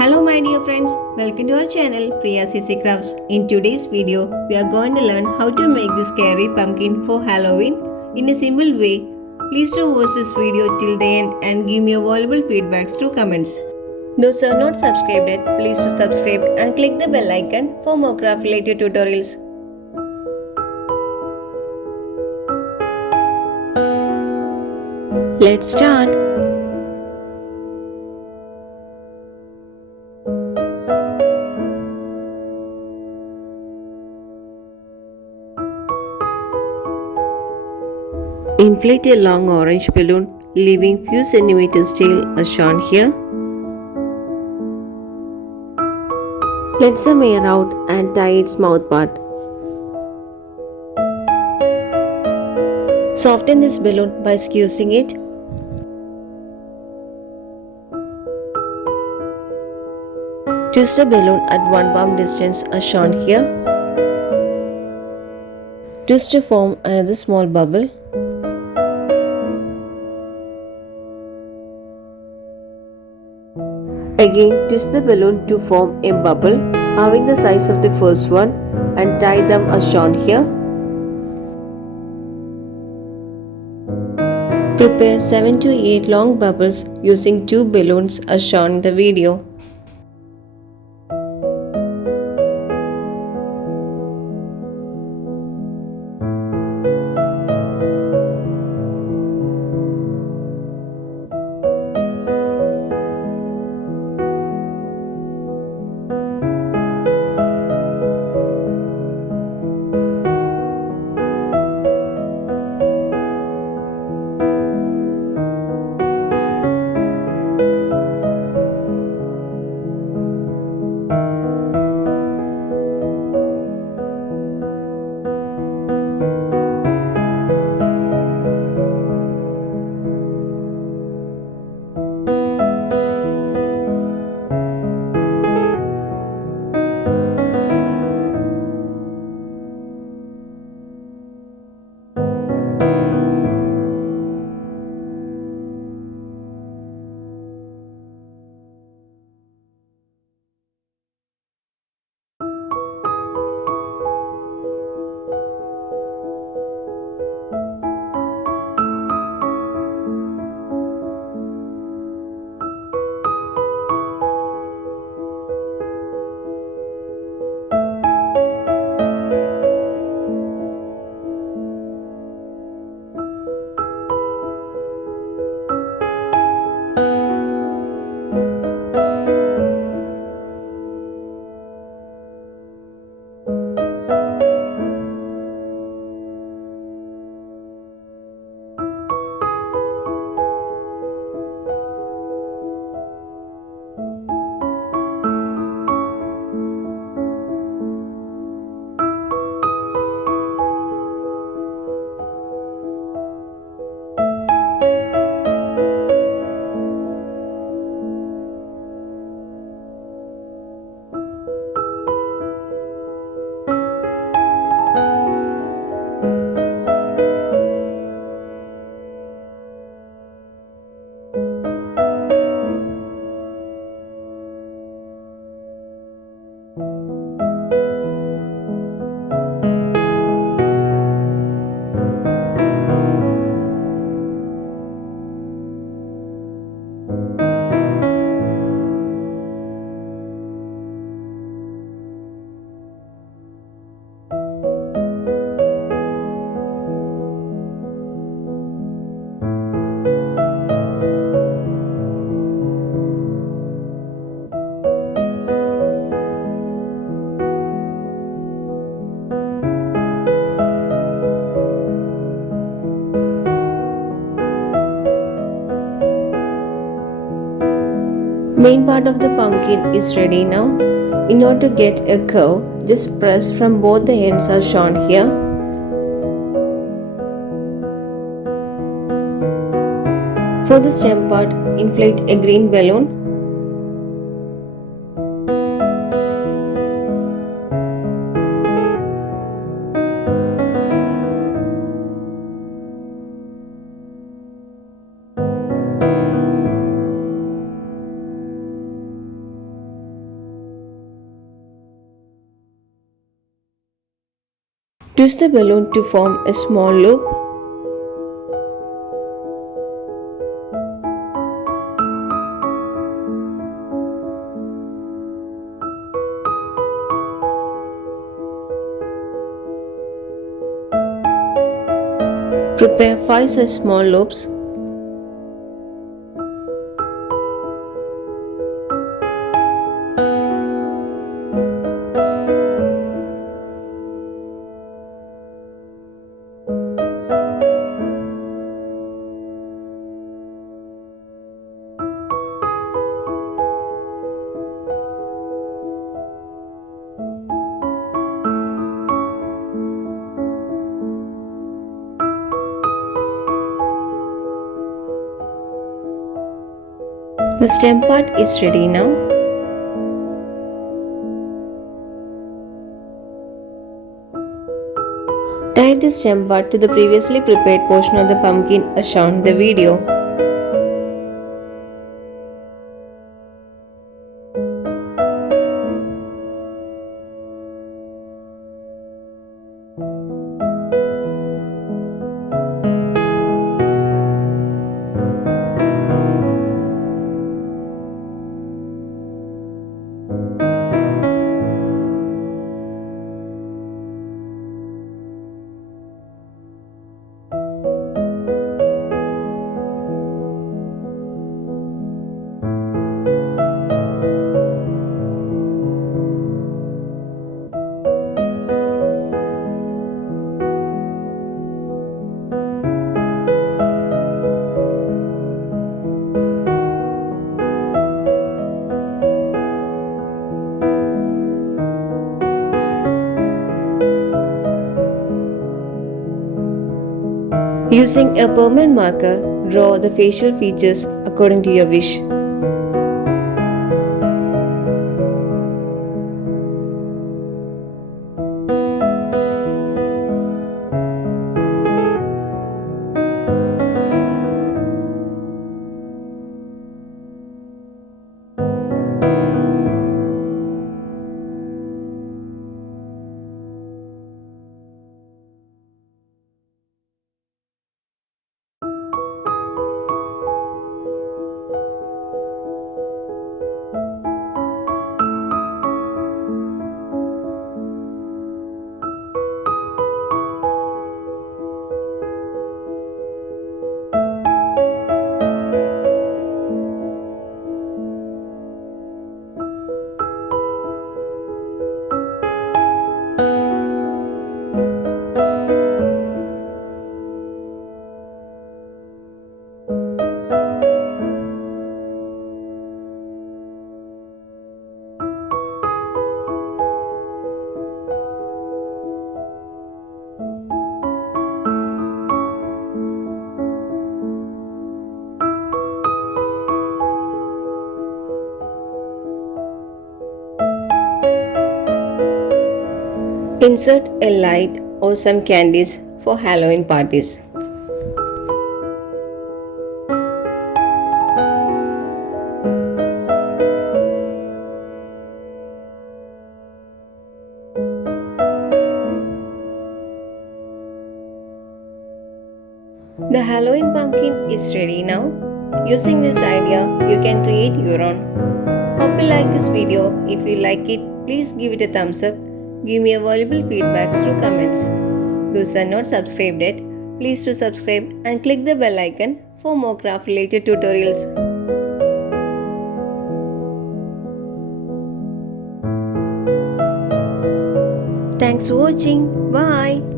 Hello my dear friends, welcome to our channel Priya CC Crafts. In today's video, we are going to learn how to make this scary pumpkin for Halloween in a simple way. Please do watch this video till the end and give me your valuable feedbacks through comments. Those who are not subscribed yet, please do subscribe and click the bell icon for more craft related tutorials. Let's start. Inflate a long orange balloon, leaving few centimeters tail as shown here. Let some air out and tie its mouth part. Soften this balloon by squeezing it. Twist the balloon at one palm distance as shown here. Twist to form another small bubble. Again, twist the balloon to form a bubble having the size of the first one and tie them as shown here. Prepare 7 to 8 long bubbles using 2 balloons as shown in the video. Main part of the pumpkin is ready now. In order to get a curve, just press from both the ends as shown here. For the stem part, inflate a green balloon. Twist the balloon to form a small loop. Prepare 5 such small loops. The stem part is ready now. Tie the stem part to the previously prepared portion of the pumpkin as shown in the video. Using a permanent marker, draw the facial features according to your wish. Insert a light or some candies for Halloween parties. The Halloween pumpkin is ready now. Using this idea, you can create your own. Hope you like this video. If you like it, please give it a thumbs up. Give me a valuable feedback through comments. Those are not subscribed yet, please do subscribe and click the bell icon for more craft related tutorials. Thanks for watching. Bye.